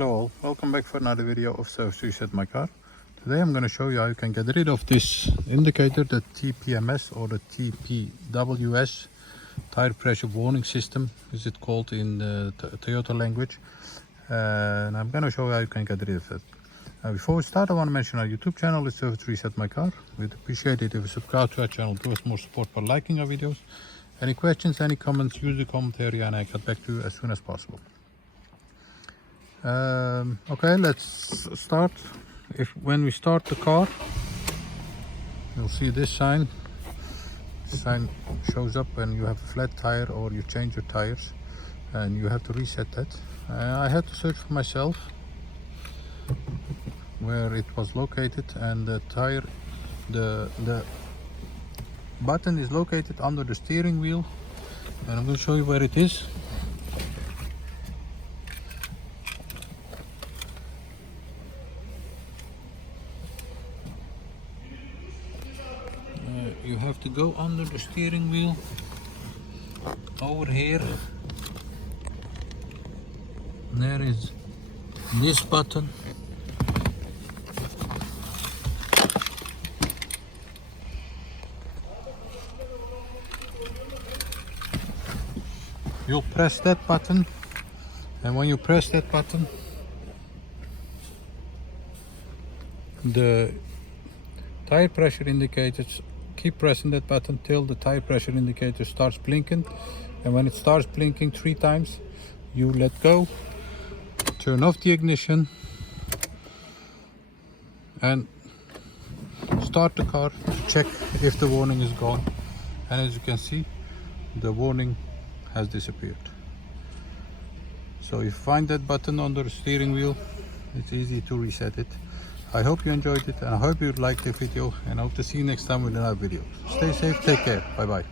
Hello all, welcome back for another video of Service Reset My Car. Today I'm going to show you how you can get rid of this indicator, the TPMS or the TPWS, tire pressure warning system is it called in the Toyota language, and I'm going to show you how you can get rid of it. Before we start, I want to mention our YouTube channel is Service Reset My Car. We'd appreciate it if you subscribe to our channel, give us more support by liking our videos. Any questions, any comments, use the comment area and I get back to you as soon as possible. Okay, let's start. When we start the car, you'll see this sign. This sign shows up when you have a flat tire or you change your tires and you have to reset that. I had to search for myself where it was located, and the tire, the button is located under the steering wheel, and I'm going to show you where it is. You have to go under the steering wheel, over here, and there is this button. You'll press that button, and when you press that button, the tire pressure indicators, keep pressing that button till the tire pressure indicator starts blinking, and when it starts blinking 3 times, you let go, turn off the ignition and start the car to check if the warning is gone. And as you can see, the warning has disappeared. So if you find that button under the steering wheel, it's easy to reset it. I hope you enjoyed it, and I hope you liked the video, and I hope to see you next time with another video. Stay safe, take care, bye bye.